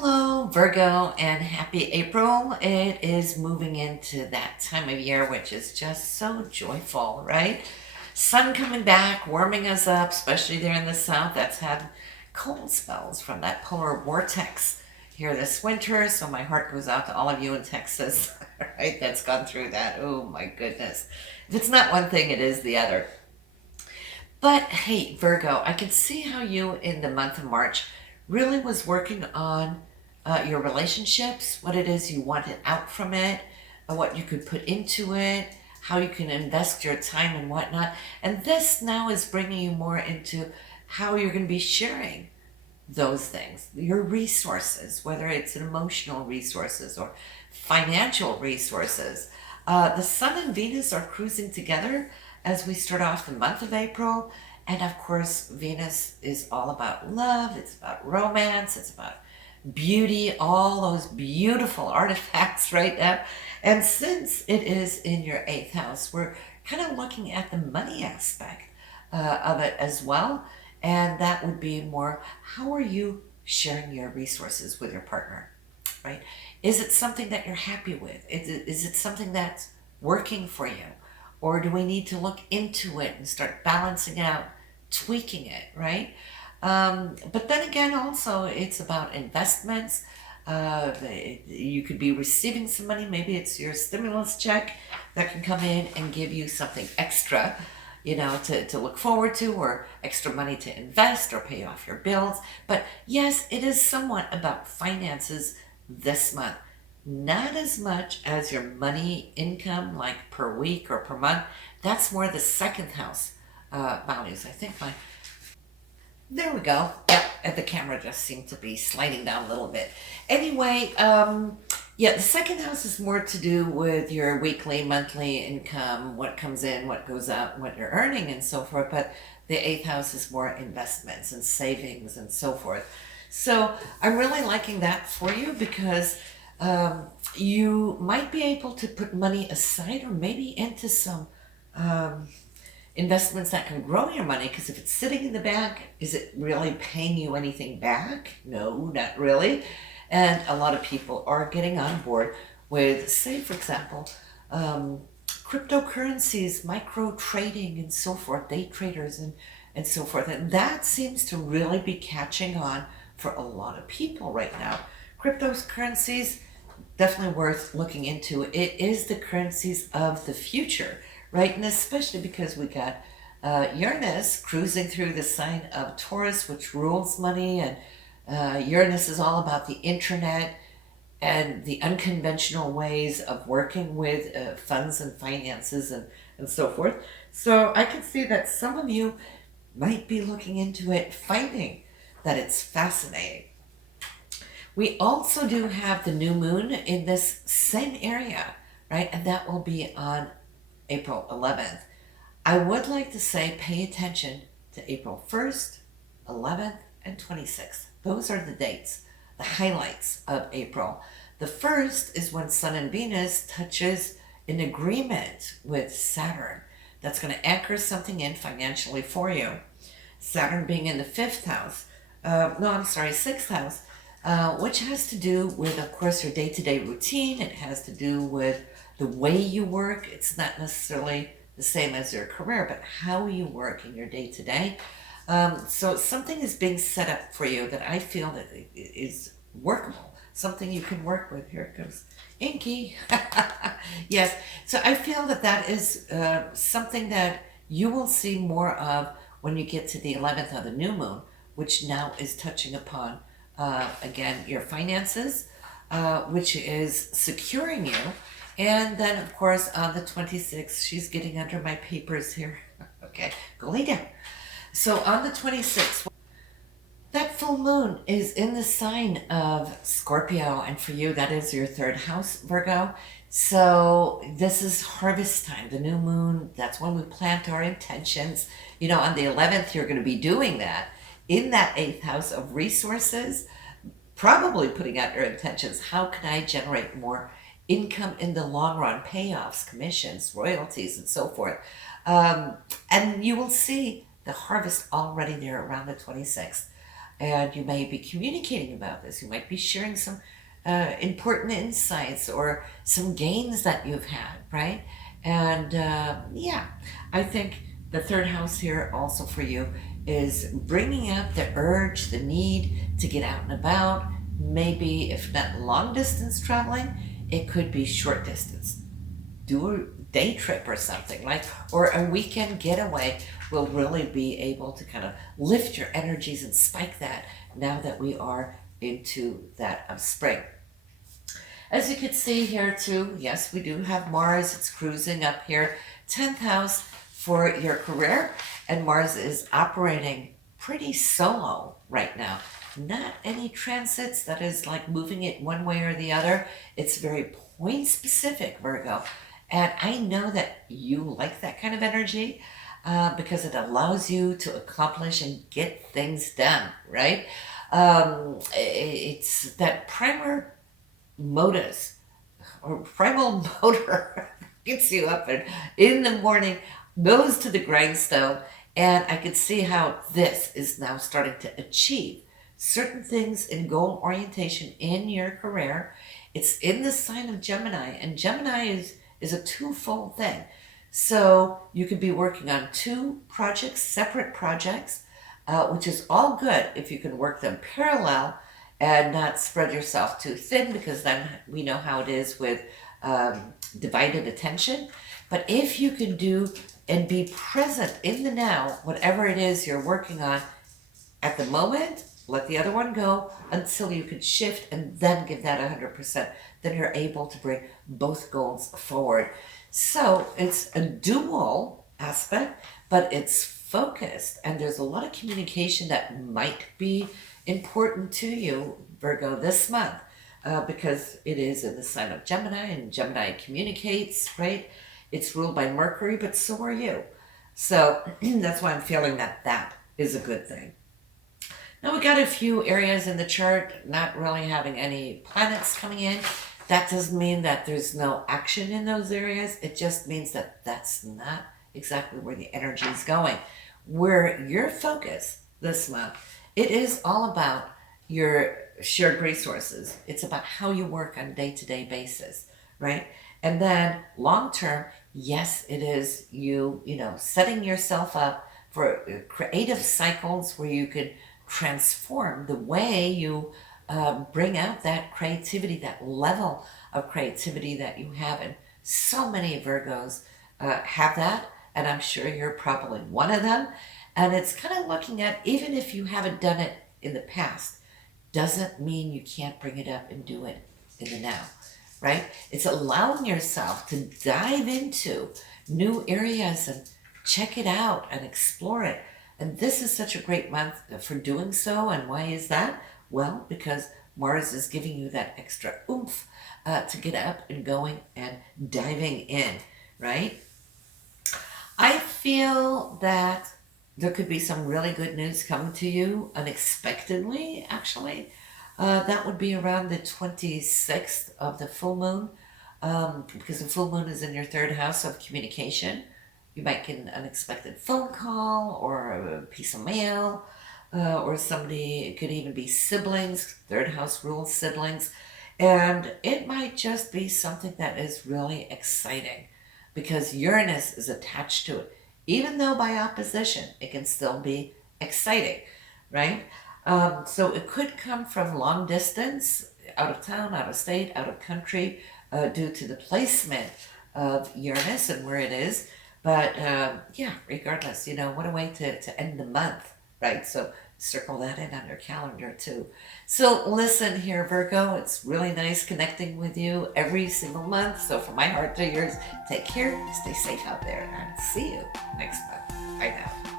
Hello, Virgo, and happy April. It is moving into that time of year, which is just so joyful, right? Sun coming back, warming us up, especially there in the south. That's had cold spells from that polar vortex here this winter. So my heart goes out to all of you in Texas, right? That's gone through that. Oh my goodness. If it's not one thing, it is the other. But hey, Virgo, I can see how you in the month of March really was working on your relationships, what it is you wanted out from it, what you could put into it, how you can invest your time and whatnot. And this now is bringing you more into how you're going to be sharing those things, your resources, whether it's emotional resources or financial resources. The Sun and Venus are cruising together as we start off the month of April. And of course, Venus is all about love, it's about romance, it's about beauty, all those beautiful artifacts right now. And since it is in your eighth house, we're kind of looking at the money aspect of it as well. And that would be more, how are you sharing your resources with your partner, right? Is it something that you're happy with? Is it something that's working for you? Or do we need to look into it and start balancing out, tweaking it, right? But then again, also, it's about investments. You could be receiving some money. Maybe it's your stimulus check that can come in and give you something extra, to look forward to, or extra money to invest or pay off your bills. But yes, it is somewhat about finances this month. Not as much as your money income, like per week or per month. That's more the second house values. I think there we go. Yep, and the camera just seemed to be sliding down a little bit. Anyway, yeah, the second house is more to do with your weekly, monthly income, what comes in, what goes out, what you're earning, and so forth. But the eighth house is more investments and savings and so forth. So I'm really liking that for you because you might be able to put money aside or maybe into some investments that can grow your money, because if it's sitting in the bank, is it really paying you anything back? No, not really. And a lot of people are getting on board with, say, for example, cryptocurrencies, micro trading, and so forth, day traders, and so forth. And that seems to really be catching on for a lot of people right now. Cryptocurrencies, definitely worth looking into. It is the currencies of the future, right? And especially because we got Uranus cruising through the sign of Taurus, which rules money, and Uranus is all about the internet and the unconventional ways of working with funds and finances and so forth. So I can see that some of you might be looking into it, finding that it's fascinating. We also do have the new moon in this same area, right? And that will be on April 11th. I would like to say pay attention to April 1st, 11th, and 26th. Those are the dates, the highlights of April. The first is when Sun and Venus touches an agreement with Saturn. That's going to anchor something in financially for you. Saturn being in the fifth house, sixth house, which has to do with, of course, your day-to-day routine. It has to do with the way you work. It's not necessarily the same as your career, but how you work in your day-to-day. So something is being set up for you that I feel that is workable, something you can work with. Here it goes. Inky. Yes. So I feel that that is something that you will see more of when you get to the 11th of the new moon, which now is touching upon, again, your finances, which is securing you. And then, of course, on the 26th, she's getting under my papers here. Okay, go lay down. So on the 26th, that full moon is in the sign of Scorpio. And for you, that is your third house, Virgo. So this is harvest time, the new moon. That's when we plant our intentions. On the 11th, you're going to be doing that in that eighth house of resources, probably putting out your intentions. How can I generate more income in the long run, payoffs, commissions, royalties, and so forth. And you will see the harvest already there around the 26th. and you may be communicating about this. You might be sharing some important insights or some gains that you've had, right? And yeah, I think the third house here also for you is bringing up the urge, the need to get out and about. Maybe if not long distance traveling, it could be short distance. Do a day trip or something, like, or a weekend getaway will really be able to kind of lift your energies and spike that now that we are into that spring. As you can see here too, yes, we do have Mars. It's cruising up here, 10th house for your career, and Mars is operating pretty solo right now. Not any transits that is like moving it one way or the other. It's very point specific, Virgo. And I know that you like that kind of energy because it allows you to accomplish and get things done, right? It's that primer modus or primal motor gets you up and in the morning, goes to the grindstone, and I could see how this is now starting to achieve certain things in goal orientation in your career. It's in the sign of Gemini, and Gemini is a twofold thing. So you could be working on two projects, separate projects, which is all good if you can work them parallel and not spread yourself too thin, because then we know how it is with divided attention. But if you can do and be present in the now, whatever it is you're working on at the moment, let the other one go until you can shift and then give that 100%. Then you're able to bring both goals forward. So it's a dual aspect, but it's focused, and there's a lot of communication that might be important to you, Virgo, this month, because it is in the sign of Gemini, and Gemini communicates, right? It's ruled by Mercury, but so are you. So that's why I'm feeling that that is a good thing. Now we got a few areas in the chart not really having any planets coming in. That doesn't mean that there's no action in those areas. It just means that that's not exactly where the energy is going. Where your focus this month, it is all about your shared resources. It's about how you work on a day-to-day basis, right? And then long-term, yes, it is you know, setting yourself up for creative cycles where you can transform the way you bring out that creativity, that level of creativity that you have. And so many Virgos have that, and I'm sure you're probably one of them. And it's kind of looking at, even if you haven't done it in the past, doesn't mean you can't bring it up and do it in the now, right? It's allowing yourself to dive into new areas and check it out and explore it. And this is such a great month for doing so. And why is that? Well, because Mars is giving you that extra oomph to get up and going and diving in, right? I feel that there could be some really good news coming to you unexpectedly, actually. That would be around the 26th of the full moon, because the full moon is in your third house of communication. You might get an unexpected phone call or a piece of mail, or somebody, it could even be siblings, third house rules siblings. And it might just be something that is really exciting because Uranus is attached to it. Even though by opposition, it can still be exciting, right? So it could come from long distance, out of town, out of state, out of country, due to the placement of Uranus and where it is. But yeah, regardless, you know, what a way to end the month, right? So circle that in on your calendar too. So listen here, Virgo, it's really nice connecting with you every single month. So from my heart to yours, take care, stay safe out there, and see you next month. Bye now.